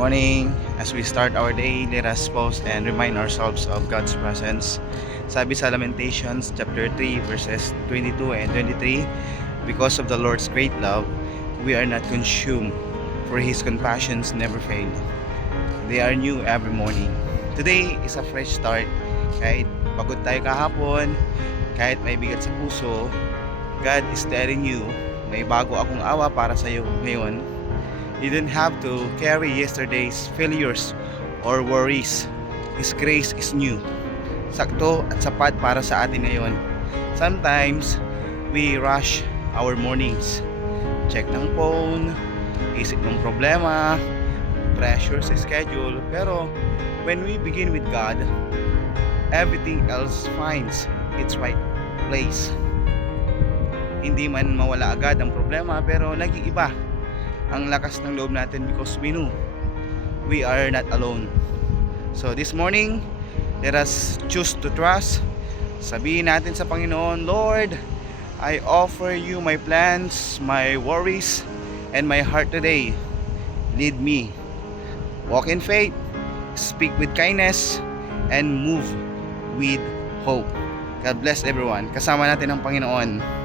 morning. As we start our day, let us pause and remind ourselves of God's presence. Sabi sa Lamentations chapter 3 verses 22 and 23, because of the Lord's great love, we are not consumed, for His compassions never fail. They are new every morning. Today is a fresh start. Kahit pagod tayo kahapon, kahit may bigat sa puso, God is telling you, may bago akong awa para sa iyo ngayon. You didn't have to carry yesterday's failures or worries. His grace is new, sakto at sapat para sa atin ngayon. Sometimes, we rush our mornings. Check ng phone, isip ng problema, pressure sa schedule. Pero, when we begin with God, everything else finds its right place. Hindi man mawala agad ang problema, pero nag-iiba ang lakas ng loob natin because we know we are not alone. So this morning, let us choose to trust. Sabihin natin sa Panginoon, Lord, I offer you my plans, my worries, and my heart today. Lead me. Walk in faith, speak with kindness, and move with hope. God bless everyone. Kasama natin ang Panginoon.